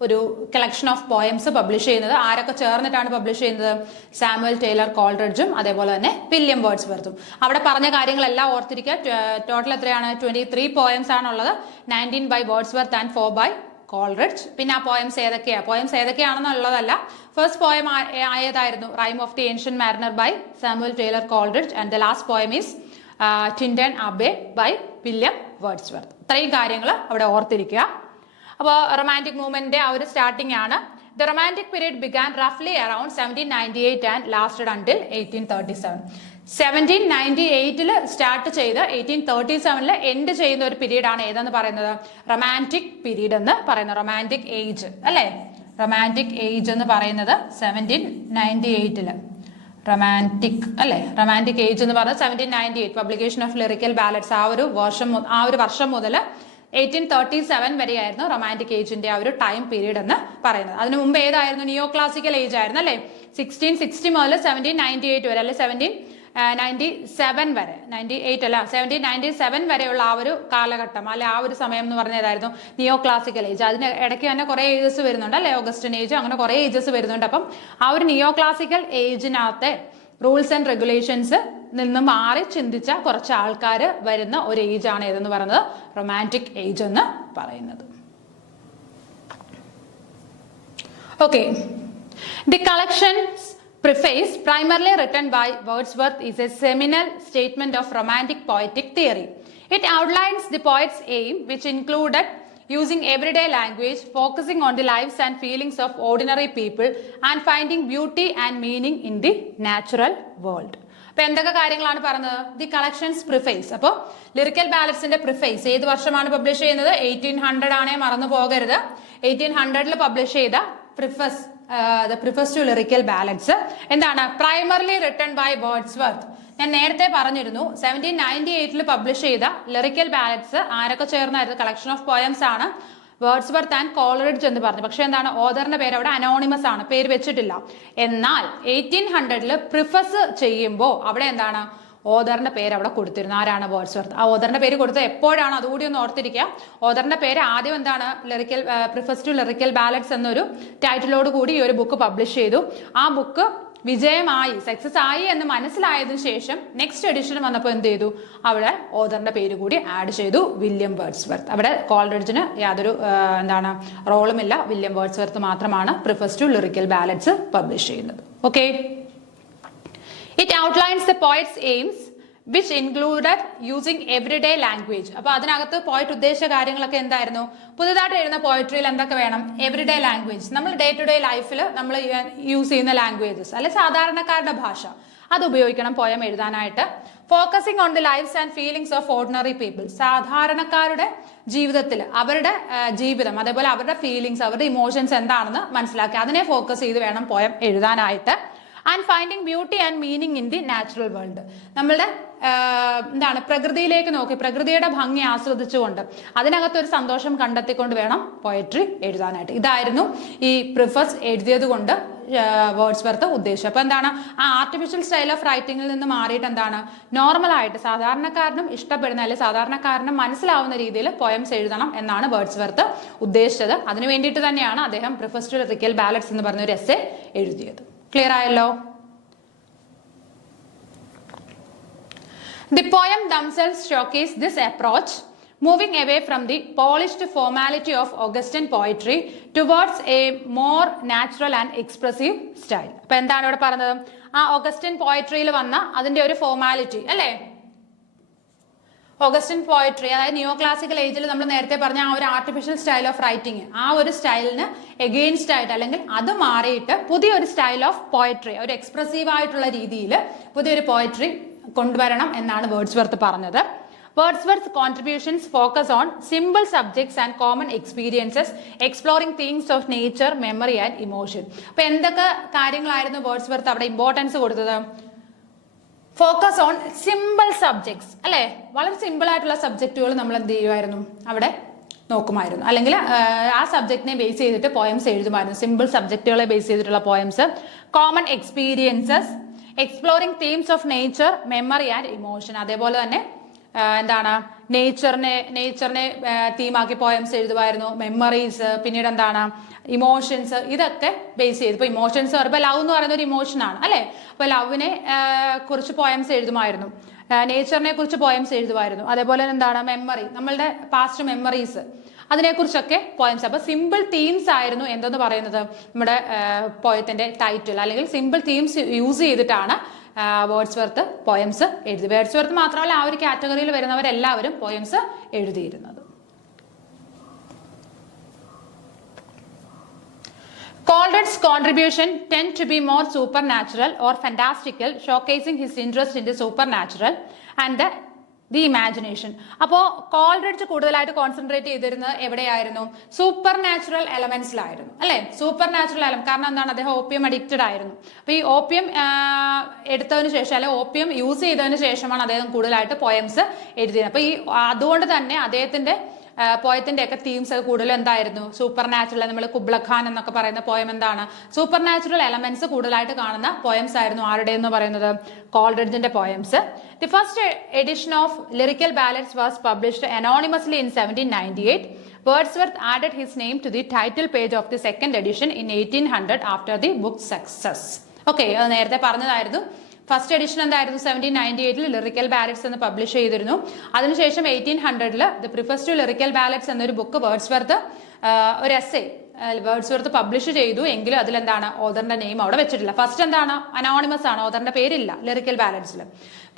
ഒരു കളക്ഷൻ ഓഫ് പോയംസ് പബ്ലിഷ് ചെയ്യുന്നത്. ആരൊക്കെ ചേർന്നിട്ടാണ് പബ്ലിഷ് ചെയ്യുന്നത്? സാമുവൽ ടൈലർ കോൾറിഡ്ജും അതേപോലെ തന്നെ വില്യം വേർഡ്സ്വർത്തും. അവിടെ പറഞ്ഞ കാര്യങ്ങളെല്ലാം ഓർത്തിരിക്കുക. ടോട്ടൽ എത്രയാണ്? 23 പോയംസ് ആണുള്ളത്. 19 by Wordsworth and 4 by Coleridge. പിന്നെ ആ പോയംസ് ഏതൊക്കെയാണെന്നുള്ളതല്ല. ഫസ്റ്റ് പോയം ആയതായിരുന്നു rime of the ancient mariner by Samuel Taylor Coleridge and the last poem is Tintern Abbey by William Wordsworth. ഇത്രയും കാര്യങ്ങൾ അവിടെ ഓർത്തിരിക്കുക. അപ്പോൾ റൊമാൻറ്റിക് മൂവ്മെന്റിന്റെ ആ ഒരു സ്റ്റാർട്ടിംഗ് ആണ്. ദ റൊമാൻറ്റിക് പീരീഡ് ബിഗാൻ റഫ്ലി around 1798 and lasted until 1837. 1798 start ചെയ്ത് 1837 എൻഡ് ചെയ്യുന്ന ഒരു പീരീഡ് ആണ് ഏതെന്ന് പറയുന്നത്? റൊമാൻറ്റിക് പീരീഡ് എന്ന് പറയുന്നത്. റൊമാൻറ്റിക് ഏജ് അല്ലെ. റൊമാൻറ്റിക് ഏജ് എന്ന് പറയുന്നത് 1798 റൊമാൻറ്റിക് അല്ലെ. റൊമാൻറ്റിക് ഏജ് എന്ന് പറയുന്നത് 1798 പബ്ലിക്കേഷൻ ഓഫ് ലിറിക്കൽ ബാലഡ്സ് ആ ഒരു വർഷം മുതൽ 1837 വരെയായിരുന്നു റൊമാൻറ്റിക് ഏജിന്റെ ആ ഒരു ടൈം പീരീഡ് എന്ന് പറയുന്നത്. അതിനു മുമ്പ് ഏതായിരുന്നു? നിയോ ക്ലാസിക്കൽ ഏജ് ആയിരുന്നു അല്ലെ. 1660 മുതൽ 1798 വരെ അല്ലെ 1797 വരെ 1797 വരെയുള്ള ആ ഒരു കാലഘട്ടം അല്ലെ ആ ഒരു സമയം എന്ന് പറഞ്ഞതായിരുന്നു നിയോ ക്ലാസിക്കൽ ഏജ്. അതിന് ഇടയ്ക്ക് തന്നെ കുറെ ഏജസ് വരുന്നുണ്ട് അല്ലെ. ഓഗസ്റ്റൻ ഏജ്, അങ്ങനെ കുറെ ഏജസ് വരുന്നുണ്ട്. അപ്പം ആ ഒരു നിയോ ക്ലാസിക്കൽ ഏജിനകത്തെ റൂൾസ് ആൻഡ് റെഗുലേഷൻസ് നിന്ന് മാറി ചിന്തിച്ച കുറച്ച് ആൾക്കാർ വരുന്ന ഒരു ഏജ് ആണ് ഏതെന്ന് പറയുന്നത്? റൊമാൻറ്റിക് ഏജ് എന്ന് പറയുന്നത്. Okay, the collections preface, primarily written by Wordsworth, is a seminal statement of romantic poetic theory. It outlines the poet's aim, which included using everyday language, focusing on the lives and feelings of ordinary people, and finding beauty and meaning in the natural world. അപ്പൊ എന്തൊക്കെ കാര്യങ്ങളാണ് പറഞ്ഞത്? The collections preface. അപ്പോൾ lyrical ബാലഡ്സിന്റെ preface ഏത് വർഷമാണ് publish ചെയ്യുന്നത്? 1800 ആണേ മറന്നു പോകരുത്. 1800 പബ്ലിഷ് ചെയ്ത പ്രിഫസ് the preface to lyrical ballads എന്താണ്? primarily written by Wordsworth. ഞാൻ നേരത്തെ പറഞ്ഞിരുന്നു 1798 പബ്ലിഷ് ചെയ്ത ലിറിക്കൽ ബാലഡ്സ് ആരൊക്കെ ചേർന്നായിരുന്നു? കളക്ഷൻ ഓഫ് പോയംസ് ആണ്. വേർഡ്സ്വർത്ത് ആൻഡ് കോൾറിഡ്ജ് എന്ന് പറഞ്ഞു. പക്ഷെ എന്താണ്? ഓദറിന്റെ പേര് അവിടെ അനോണിമസ് ആണ്, പേര് വെച്ചിട്ടില്ല. എന്നാൽ 1800 പ്രിഫസ് ചെയ്യുമ്പോൾ അവിടെ എന്താണ്? ഓദറിന്റെ പേര് അവിടെ കൊടുത്തിരുന്നു. ആരാണ്? വേർഡ്സ്വർത്ത്. ആ ഓദറിന്റെ പേര് കൊടുത്തത് എപ്പോഴാണ്? അതുകൂടി ഒന്ന് ഓർത്തിരിക്കുക. ഓദറിന്റെ പേര് ആദ്യം എന്താണ്? ലിറിക്കൽ പ്രിഫസ് ടു ലിറിക്കൽ ബാലഡ്സ് എന്നൊരു ടൈറ്റിലോട് കൂടി ഈ ഒരു ബുക്ക് പബ്ലിഷ് ചെയ്തു. ആ ബുക്ക് വിജയമായി, സക്സസ് ആയി എന്ന് മനസ്സിലായതിനു ശേഷം നെക്സ്റ്റ് എഡിഷൻ വന്നപ്പോൾ എന്ത് ചെയ്തു? അവിടെ ഓദറിന്റെ പേര് കൂടി ആഡ് ചെയ്തു, വില്യം വേർഡ്സ്വർത്ത്. അവിടെ കോൾറിഡ്ജിന് യാതൊരു റോളുമില്ല. വില്യം വേർഡ്സ്വർത്ത് മാത്രമാണ് പ്രിഫസ് ടു ലിറിക്കൽ ബാലഡ്സ് പബ്ലിഷ് ചെയ്യുന്നത്. Okay, It outlines the poet's aims which included using everyday language. അപ്പോൾ അതിനകത്ത് പോയിട്ട് ഉദ്ദേശിച്ച കാര്യങ്ങളൊക്കെ എന്തായിരുന്നു? പുതുതായിട്ട് എഴുതുന്ന പോയട്രിയിൽ എന്തൊക്കെ വേണം? എവറിഡേ ലാംഗ്വേജ്, നമ്മൾ ഡേ ടു ഡേ ലൈഫിൽ നമ്മൾ യൂസ് ചെയ്യുന്ന ലാംഗ്വേജസ് അല്ലെ സാധാരണക്കാരുടെ ഭാഷ അത് ഉപയോഗിക്കണം പോയം എഴുതാനായിട്ട്. Focusing on the lifes and feelings of ordinary people, സാധാരണക്കാരുടെ ജീവിതത്തിൽ അവരുടെ ജീവിതം അതേപോലെ അവരുടെ ഫീലിംഗ്സ് അവരുടെ ഇമോഷൻസ് എന്താണെന്ന് മനസ്സിലാക്കി അതിനെ ഫോക്കസ് ചെയ്ത് വേണം പോയം എഴുതാനായിട്ട്. And finding beauty and meaning in the natural world, നമ്മളുടെ എന്താണ് പ്രകൃതിയിലേക്ക് നോക്കി പ്രകൃതിയുടെ ഭംഗി ആസ്വദിച്ചുകൊണ്ട് അതിനകത്തൊരു സന്തോഷം കണ്ടെത്തിക്കൊണ്ട് വേണം പോയട്രി എഴുതാനായിട്ട്. ഇതായിരുന്നു ഈ പ്രിഫസ് എഴുതിയത് കൊണ്ട് വേർഡ്സ്വർത്ത് ഉദ്ദേശിച്ചത്. അപ്പൊ എന്താണ് ആ ആർട്ടിഫിഷ്യൽ സ്റ്റൈൽ ഓഫ് റൈറ്റിംഗിൽ നിന്ന് മാറിയിട്ട് എന്താണ് നോർമലായിട്ട് സാധാരണക്കാരനും ഇഷ്ടപ്പെടുന്ന അല്ലെങ്കിൽ സാധാരണക്കാരനും മനസ്സിലാവുന്ന രീതിയിൽ പോയംസ് എഴുതണം എന്നാണ് വേർഡ്സ്വർത്ത് ഉദ്ദേശിച്ചത്. അതിനു വേണ്ടിയിട്ട് തന്നെയാണ് അദ്ദേഹം പ്രിഫസ് ടു ലിറിക്കൽ ബാലഡ്സ് എന്ന് പറഞ്ഞ ഒരു എസ്സേ എഴുതിയത്. ക്ലിയർ ആയല്ലോ? The poem themselves showcase this approach, moving away from the polished formality of Augustan poetry towards a more natural and expressive style. അപ്പൊ എന്താണ് ഇവിടെ പറഞ്ഞത്? ആ ഓഗസ്റ്റൻ പോയട്രിയിൽ വന്ന അതിന്റെ ഒരു ഫോർമാലിറ്റി അല്ലേ, ഓഗസ്റ്റൻ പോയട്രി അതായത് നിയോ ക്ലാസിക്കൽ ഏജിൽ നമ്മൾ നേരത്തെ പറഞ്ഞ ആ ഒരു ആർട്ടിഫിഷ്യൽ സ്റ്റൈൽ ഓഫ് റൈറ്റിംഗ് ആ ഒരു സ്റ്റൈലിന് എഗെയിൻസ്റ്റ് ആയിട്ട് അല്ലെങ്കിൽ അത് മാറിയിട്ട് പുതിയൊരു സ്റ്റൈൽ ഓഫ് പോയട്രി ഒരു എക്സ്പ്രസീവ് ആയിട്ടുള്ള രീതിയിൽ പുതിയൊരു പോയട്രി കൊണ്ടുവരണം എന്നാണ് വേർഡ്സ്വർത്ത് പറഞ്ഞത്. Wordsworth contributions focus on simple subjects and common experiences exploring themes of nature memory and emotion. അപ്പൊ എന്തൊക്കെ കാര്യങ്ങളായിരുന്നു വേർഡ്സ്വർത്ത് അവിടെ ഇമ്പോർട്ടൻസ് കൊടുത്തത്? ഫോക്കസ് ഓൺ സിമ്പിൾ സബ്ജക്ട്സ് അല്ലെ, വളരെ സിമ്പിൾ ആയിട്ടുള്ള സബ്ജക്റ്റുകൾ നമ്മൾ എന്ത് ചെയ്യുമായിരുന്നു അവിടെ നോക്കുമായിരുന്നു, അല്ലെങ്കിൽ ആ സബ്ജക്റ്റിനെ ബേസ് ചെയ്തിട്ട് പോയംസ് എഴുതുമായിരുന്നു. സിമ്പിൾ സബ്ജക്റ്റുകളെ ബേസ് ചെയ്തിട്ടുള്ള poems. Common experiences exploring themes of nature memory and emotion, അതേപോലെ തന്നെ എന്താണ് നേച്ചറിനെ തീമാക്കി പോയംസ് എഴുതുമായിരുന്നു. മെമ്മറീസ്, പിന്നീട് എന്താണ് ഇമോഷൻസ്, ഇതൊക്കെ ബേസ് ചെയ്ത് ഇപ്പൊ ഇമോഷൻസ് പറയുമ്പോൾ ലവ് എന്ന് പറയുന്ന ഒരു ഇമോഷനാണ് അല്ലെ, അപ്പൊ ലവിനെ കുറിച്ച് പോയംസ് എഴുതുമായിരുന്നു, നേച്ചറിനെ കുറിച്ച് പോയംസ് എഴുതുമായിരുന്നു. അതേപോലെ എന്താണ് മെമ്മറി, നമ്മളുടെ പാസ്റ്റ് മെമ്മറീസ് അതിനെക്കുറിച്ചൊക്കെ പോയംസ്. അപ്പൊ സിമ്പിൾ തീംസ് ആയിരുന്നു എന്തെന്ന് പറയുന്നത് നമ്മുടെ പോയത്തിന്റെ ടൈറ്റിൽ, അല്ലെങ്കിൽ സിമ്പിൾ തീംസ് യൂസ് ചെയ്തിട്ടാണ് വേർഡ്സ്വർത്ത് പോയംസ് എഴുതി. വേർഡ്സ്വർത്ത് മാത്രമല്ല ആ ഒരു കാറ്റഗറിയിൽ വരുന്നവരെല്ലാവരും പോയംസ് എഴുതിയിരുന്നത്. Coleridge's contribution tend to be more supernatural or fantastical, showcasing his interest in the supernatural and the imagination. അപ്പോൾ കോൾറിഡ്ജ് കൂടുതലായിട്ട് കോൺസെൻട്രേറ്റ് ചെയ്തിരുന്നത് എവിടെയായിരുന്നു? സൂപ്പർ നാച്ചുറൽ എലമെന്റ്സിലായിരുന്നു അല്ലെ. സൂപ്പർ നാച്ചുറൽ എലമെന്റ് കാരണം എന്താണ്? അദ്ദേഹം ഓപ്പിയം അഡിക്റ്റഡ് ആയിരുന്നു. അപ്പൊ ഈ ഓപ്പിയം എടുത്തതിന് ശേഷം അല്ലെ ഓപ്പിയം യൂസ് ചെയ്തതിന് ശേഷമാണ് അദ്ദേഹം കൂടുതലായിട്ട് പോയംസ് എഴുതിയത്. അപ്പൊ ഈ അതുകൊണ്ട് തന്നെ അദ്ദേഹത്തിന്റെ പോയത്തിന്റെ ഒക്കെ തീംസ് ഒക്കെ കൂടുതലും എന്തായിരുന്നു? Super natural. നമ്മൾ കുബ്ലക് ഖാൻ എന്നൊക്കെ പറയുന്ന പോയം എന്താണ്? സൂപ്പർ നാച്ചുറൽ എലമെന്റ്സ് കൂടുതലായിട്ട് കാണുന്ന പോയംസ് ആയിരുന്നു. ആരുടെ എന്ന് പറയുന്നത്? കോൾറിഡ്ജിന്റെ poems. The first edition of lyrical ballads was published anonymously in 1798. Wordsworth added his name to the title page of the second edition in 1800 after the book's success. Okay, അത് നേരത്തെ പറഞ്ഞതായിരുന്നു. First edition എന്തായിരുന്നു? 1798 lyrical ballads എന്ന് publish ചെയ്തിരുന്നു. അതിനുശേഷം 1800 the പ്രിഫസ് to lyrical ballads എന്നൊരു book Wordsworth ഒരു essay Wordsworth publish ചെയ്തു. എങ്കിലും അതിലെന്താണ് ഓതറിന്റെ നെയിം അവിടെ വെച്ചിട്ടില്ല. ഫസ്റ്റ് എന്താണ്? അനോണിമസ് ആണ്, ഓതറിന്റെ പേരില്ല ലിറിക്കൽ ബാലഡ്സിൽ.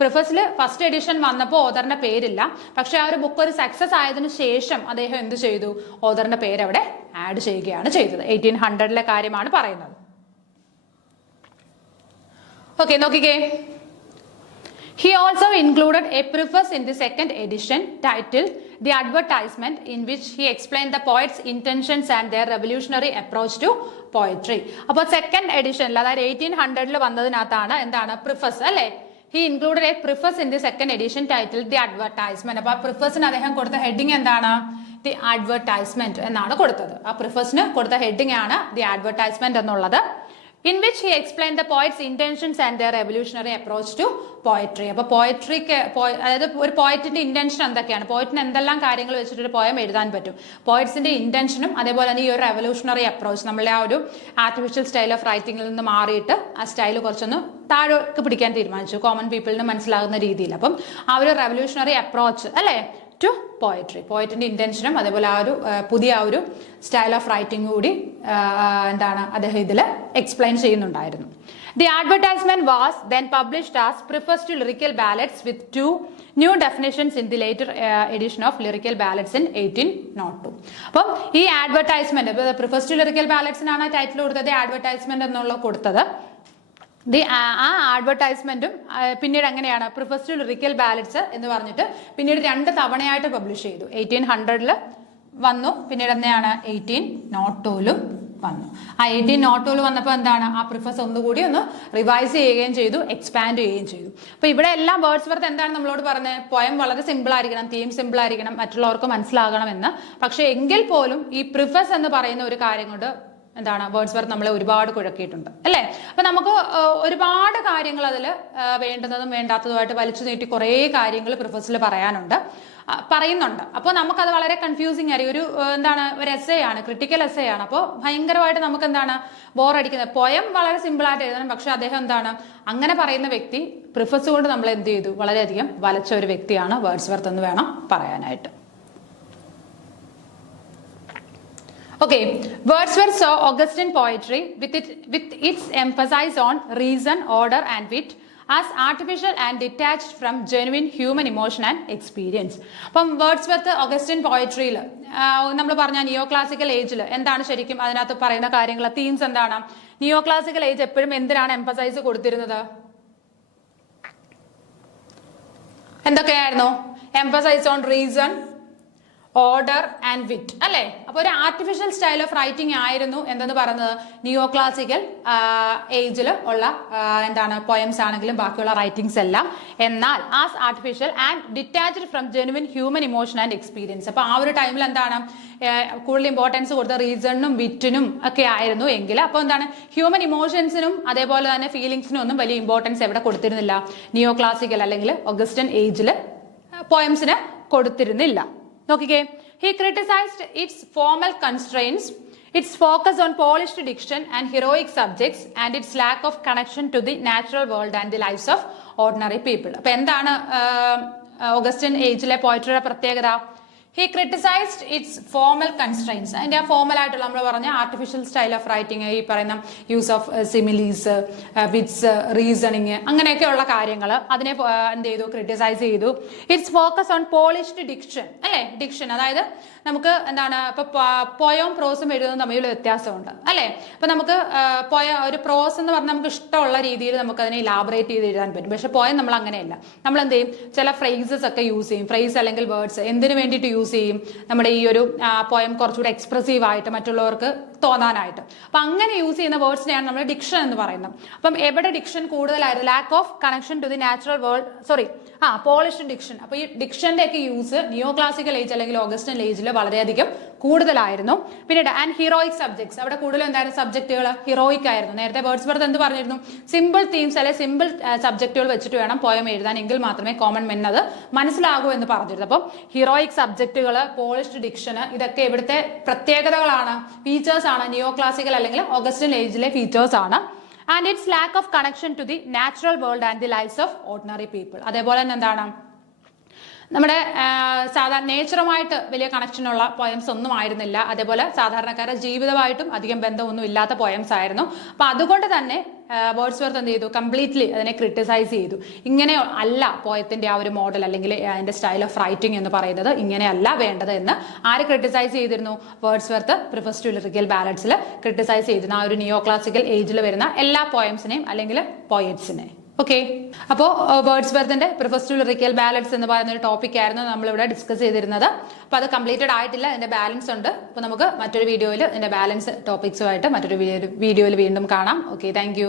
പ്രിഫസിൽ ഫസ്റ്റ് എഡിഷൻ വന്നപ്പോൾ ഓതറിന്റെ പേരില്ല. പക്ഷെ ആ ഒരു ബുക്ക് ഒരു സക്സസ് ആയതിനു ശേഷം അദ്ദേഹം എന്ത് ചെയ്തു? ഓതറിന്റെ പേര് അവിടെ ആഡ് ചെയ്യുകയാണ് ചെയ്തത്. 1800 കാര്യമാണ് പറയുന്നത്. ഓക്കെ, നോക്കിക്കേ. He also included a preface in the second edition titled The Advertisement, in which he explained the poet's intentions and their revolutionary approach to poetry. അപ്പോൾ സെക്കൻഡ് എഡിഷനിൽ അതായത് 1800 വന്നതിനകത്താണ് എന്താണ്? പ്രിഫസ് അല്ലെ. He included a preface in the second edition titled The Advertisement. അപ്പോൾ ആ പ്രിഫസിന് അദ്ദേഹം കൊടുത്ത heading എന്താണ്? The advertisement എന്നാണ് കൊടുത്തത്. ആ പ്രിഫസിന് കൊടുത്ത ഹെഡിങ് ആണ് ദി അഡ്വർടൈസ്മെന്റ് എന്നുള്ളത്. In which he explained the poet's intentions and their revolutionary approach to poetry. അപ്പോൾ പോയട്രിക്ക് അതായത് ഒരു പോയറ്റിന്റെ ഇന്റൻഷൻ എന്തൊക്കെയാണ്, പോയറ്റിന് എന്തെല്ലാം കാര്യങ്ങൾ വെച്ചിട്ട് ഒരു പോയം എഴുതാൻ പറ്റും, പോയറ്റ്സിന്റെ ഇന്റൻഷനും അതേപോലെ തന്നെ ഈ ഒരു റെവല്യൂഷണറി അപ്രോച്ച് നമ്മളെ ആ ഒരു ആർട്ടിഫിഷ്യൽ സ്റ്റൈൽ ഓഫ് റൈറ്റിംഗിൽ നിന്ന് മാറിയിട്ട് ആ സ്റ്റൈൽ കുറച്ചൊന്ന് താഴേക്ക് പിടിക്കാൻ തീരുമാനിച്ചു, കോമൺ പീപ്പിളിന് മനസ്സിലാകുന്ന രീതിയിൽ. അപ്പം ആ ഒരു റെവല്യൂഷണറി അപ്രോച്ച് അല്ലെ ടു പോയട്രി, പോയറ്റിന്റെ ഇന്റൻഷനും അതേപോലെ ആ ഒരു പുതിയ ആ ഒരു സ്റ്റൈൽ ഓഫ് റൈറ്റിംഗ് കൂടി എന്താണ് അദ്ദേഹം ഇതിൽ എക്സ്പ്ലെയിൻ ചെയ്യുന്നുണ്ടായിരുന്നു. The advertisement was then published as Preface to Lyrical Ballads with 2 new definitions in the later edition of Lyrical Ballads in 1802. അപ്പം ഈ അഡ്വർടൈസ്മെന്റ് പ്രിഫസ് ടു ലിറിക്കൽ ബാലഡ്സിനാണ് ടൈറ്റിൽ കൊടുത്തത്, അഡ്വർടൈസ്മെന്റ് എന്നുള്ള കൊടുത്തത്. ആ അഡ്വർടൈസ്മെന്റും പിന്നീട് എങ്ങനെയാണ് പ്രിഫസ് ടു ലിറിക്കൽ ബാലഡ്സ് എന്ന് പറഞ്ഞിട്ട് പിന്നീട് 2 തവണയായിട്ട് പബ്ലിഷ് ചെയ്തു. 1800 വന്നു, പിന്നീട് എന്താണ് 1802 വന്നു. ആ 1802 വന്നപ്പോൾ എന്താണ് ആ പ്രിഫസ് ഒന്നുകൂടി ഒന്ന് റിവൈസ് ചെയ്യുകയും ചെയ്തു, എക്സ്പാൻഡ് ചെയ്യുകയും ചെയ്തു. അപ്പൊ ഇവിടെ എല്ലാം വേർഡ്സ്വർത്ത് എന്താണ് നമ്മളോട് പറഞ്ഞത്, പോയം വളരെ സിമ്പിൾ ആയിരിക്കണം, തീം സിമ്പിൾ ആയിരിക്കണം, മറ്റുള്ളവർക്ക് മനസ്സിലാകണം എന്ന്. പക്ഷെ എങ്കിൽ പോലും ഈ പ്രിഫസ് എന്ന് പറയുന്ന ഒരു കാര്യം കൊണ്ട് എന്താണ് വേർഡ്സ്വർത്ത് നമ്മളെ ഒരുപാട് കുഴക്കിയിട്ടുണ്ട് അല്ലേ. അപ്പൊ നമുക്ക് ഒരുപാട് കാര്യങ്ങൾ അതിൽ വേണ്ടുന്നതും വേണ്ടാത്തതുമായിട്ട് വലിച്ചു നീട്ടി കുറേ കാര്യങ്ങൾ പ്രിഫസിൽ പറയുന്നുണ്ട്. അപ്പോൾ നമുക്കത് വളരെ കൺഫ്യൂസിങ് ആയിരിക്കും. ഒരു എന്താണ് ഒരു എസ്സേ ആണ്, ക്രിട്ടിക്കൽ എസ്സേ ആണ്. അപ്പോൾ ഭയങ്കരമായിട്ട് നമുക്ക് എന്താണ് ബോറടിക്കുന്നത്. പോയം വളരെ സിമ്പിൾ ആയിട്ട് എഴുതണം, പക്ഷെ അദ്ദേഹം എന്താണ് അങ്ങനെ പറയുന്ന വ്യക്തി പ്രിഫസ് കൊണ്ട് നമ്മൾ എന്ത് ചെയ്തു, വളരെയധികം വലച്ച ഒരു വ്യക്തിയാണ് വേർഡ്സ്വർത്ത് എന്ന് വേണം പറയാനായിട്ട്. Okay, Wordsworth saw Augustan poetry with its emphasis on reason, order and wit as artificial and detached from genuine human emotion and experience. അപ്പം വേർഡ്സ്വർത്ത് ഓഗസ്റ്റിൻ പോയട്രിയിൽ നമ്മൾ പറഞ്ഞ നിയോ ക്ലാസിക്കൽ ഏജിൽ എന്താണ് ശരിക്കും അതിനകത്ത് പറയുന്ന കാര്യങ്ങൾ, തീംസ് എന്താണ്? നിയോ ക്ലാസിക്കൽ ഏജ് എപ്പോഴും എന്തിനാണ് എംഫസൈസ് കൊടുത്തിരുന്നത്? എന്തൊക്കെയായിരുന്നു? Emphasize on reason, order and wit അല്ലേ. അപ്പൊ ഒരു ആർട്ടിഫിഷ്യൽ സ്റ്റൈൽ ഓഫ് റൈറ്റിംഗ് ആയിരുന്നു എന്തെന്ന് പറയുന്നത് നിയോ ക്ലാസിക്കൽ ഏജിൽ ഉള്ള എന്താണ് പോയംസ് ആണെങ്കിലും ബാക്കിയുള്ള റൈറ്റിംഗ്സ് എല്ലാം. എന്നാൽ as artificial and detached from genuine human emotion and experience. അപ്പൊ ആ ഒരു ടൈമിൽ എന്താണ് കൂടുതൽ ഇമ്പോർട്ടൻസ് കൊടുത്ത റീസണിനും വിറ്റിനും ഒക്കെ ആയിരുന്നു എങ്കിൽ അപ്പോൾ എന്താണ് ഹ്യൂമൻ ഇമോഷൻസിനും അതേപോലെ തന്നെ ഫീലിംഗ്സിനും ഒന്നും വലിയ ഇമ്പോർട്ടൻസ് എവിടെ കൊടുത്തിരുന്നില്ല, നിയോ ക്ലാസിക്കൽ അല്ലെങ്കിൽ ഓഗസ്റ്റൻ ഏജിൽ പോയംസിന് കൊടുത്തിരുന്നില്ല. നോക്കിക്കേ, he criticized its formal constraints, its focus on polished diction and heroic subjects and its lack of connection to the natural world and the lives of ordinary people. അപ്പൊ എന്താണ് ഓഗസ്റ്റൻ ഏജിലെ പോയട്രിയുടെ പ്രത്യേകത? He criticized its formal constraints. അതിന്റെ ആ formal ആയിട്ടുള്ള നമ്മൾ പറഞ്ഞ artificial style of writing, ഈ പറയുന്ന use of similes, wits, reasoning, അങ്ങനെയൊക്കെയുള്ള കാര്യങ്ങൾ അതിനെ എന്ത് ചെയ്തു, ക്രിട്ടിസൈസ് ചെയ്തു. It's focus on polished diction അല്ലെ. ഡിക്ഷൻ അതായത് നമുക്ക് എന്താണ് ഇപ്പൊ പോയവും പ്രോസും എഴുതുന്നത് തമ്മിലുള്ള വ്യത്യാസമുണ്ട് അല്ലെ. ഇപ്പൊ നമുക്ക് ഒരു പ്രോസ് എന്ന് പറഞ്ഞാൽ നമുക്ക് ഇഷ്ടമുള്ള രീതിയിൽ നമുക്ക് അതിനെ ഇലാബറേറ്റ് ചെയ്ത് എഴുതാൻ പറ്റും. പക്ഷെ പോയം നമ്മൾ അങ്ങനെയല്ല. നമ്മൾ എന്ത് ചെയ്യും, ചില ഫ്രേസസ് ഒക്കെ യൂസ് ചെയ്യും. ഫ്രേസ് അല്ലെങ്കിൽ വേർഡ്സ് എന്തിനു വേണ്ടിയിട്ട് യൂസ് ചെയ്യും? നമ്മുടെ ഈ ഒരു പോയം കുറച്ചുകൂടി എക്സ്പ്രസീവ് ആയിട്ട് മറ്റുള്ളവർക്ക് തോന്നാനായിട്ട്. അപ്പൊ അങ്ങനെ യൂസ് ചെയ്യുന്ന വേർഡ്സിനെയാണ് നമ്മൾ ഡിക്ഷൻ എന്ന് പറയുന്നത്. അപ്പം എവിടെ ഡിക്ഷൻ കൂടുതലായിരുന്നു? Lack of connection to the natural world, polished diction. അപ്പൊ ഈ ഡിക്ഷന്റെ ഒക്കെ യൂസ് നിയോ ക്ലാസിക്കൽ ഏജ് അല്ലെങ്കിൽ ഓഗസ്റ്റൻ ഏജിൽ വളരെയധികം കൂടുതലായിരുന്നു. പിന്നീട് ആൻഡ് ഹീറോയിക് സബ്ജക്ട്സ്, അവിടെ കൂടുതലും എന്തായിരുന്നു സബ്ജക്റ്റുകൾ ഹീറോയിക് ആയിരുന്നു. നേരത്തെ വേർഡ്സ്വർത്ത് എന്ത് പറഞ്ഞിരുന്നു? സിമ്പിൾ തീംസ് അല്ലെങ്കിൽ സിമ്പിൾ സബ്ജക്റ്റുകൾ വെച്ചിട്ട് വേണം പോയം എഴുതാൻ, എങ്കിൽ മാത്രമേ കോമൺ മെൻ അത് മനസ്സിലാകൂ എന്ന് പറഞ്ഞിരുന്നു. അപ്പം ഹീറോയിക് സബ്ജക്റ്റുകൾ, പോളിഷ്ഡ് ഡിക്ഷൻ, ഇതൊക്കെ ഇവിടുത്തെ പ്രത്യേകതകളാണ്, ഫീച്ചേഴ്സ് ആണ്. നിയോ ക്ലാസിക്കൽ അല്ലെങ്കിൽ ഓഗസ്റ്റൻ ഏജിലെ ഫീച്ചേഴ്സ് ആണ്. And its lack of connection to the natural world and the lifes of ordinary people. അതേപോലെ തന്നെ എന്താണ് നമ്മുടെ സാധാരണ നേച്ചറുമായിട്ട് വലിയ കണക്ഷനുള്ള പോയംസ് ഒന്നും ആയിരുന്നില്ല. അതേപോലെ സാധാരണക്കാരുടെ ജീവിതമായിട്ടും അധികം ബന്ധമൊന്നും ഇല്ലാത്ത പോയംസ് ആയിരുന്നു. അപ്പൊ അതുകൊണ്ട് തന്നെ വേർഡ്സ്വർത്ത് എന്ത് ചെയ്തു, കംപ്ലീറ്റ്ലി അതിനെ ക്രിട്ടിസൈസ് ചെയ്തു. ഇങ്ങനെ അല്ല പോയത്തിന്റെ ആ ഒരു മോഡൽ അല്ലെങ്കിൽ അതിന്റെ സ്റ്റൈൽ ഓഫ് റൈറ്റിംഗ് എന്ന് പറയുന്നത്, ഇങ്ങനെയല്ല വേണ്ടത് എന്ന് ആര് ക്രിട്ടിസൈസ് ചെയ്തിരുന്നു? വേർഡ്സ്വർത്ത് പ്രിഫസ് ടു ലിറിക്കൽ ബാലഡ്സിൽ ക്രിട്ടിസൈസ് ചെയ്തിരുന്നു ആ ഒരു നിയോ ക്ലാസിക്കൽ ഏജിൽ വരുന്ന എല്ലാ പോയംസിനെയും അല്ലെങ്കിൽ പോയറ്റ്സിനെ. ഓക്കെ, അപ്പോൾ വേർഡ്സ്വർത്തിന്റെ പ്രിഫസ് ടു ലിറിക്കൽ ബാലഡ്സ് എന്ന് പറയുന്ന ഒരു ടോപ്പിക് ആയിരുന്നു നമ്മളിവിടെ ഡിസ്കസ് ചെയ്തിരുന്നത്. അപ്പോൾ അത് കംപ്ലീറ്റഡ് ആയിട്ടില്ല, അതിന്റെ ബാലൻസ് ഉണ്ട്. അപ്പോൾ നമുക്ക് മറ്റൊരു വീഡിയോയിൽ ഇതിന്റെ ബാലൻസ് ടോപ്പിക്സുമായിട്ട് മറ്റൊരു വീഡിയോയിൽ വീണ്ടും കാണാം. Okay, thank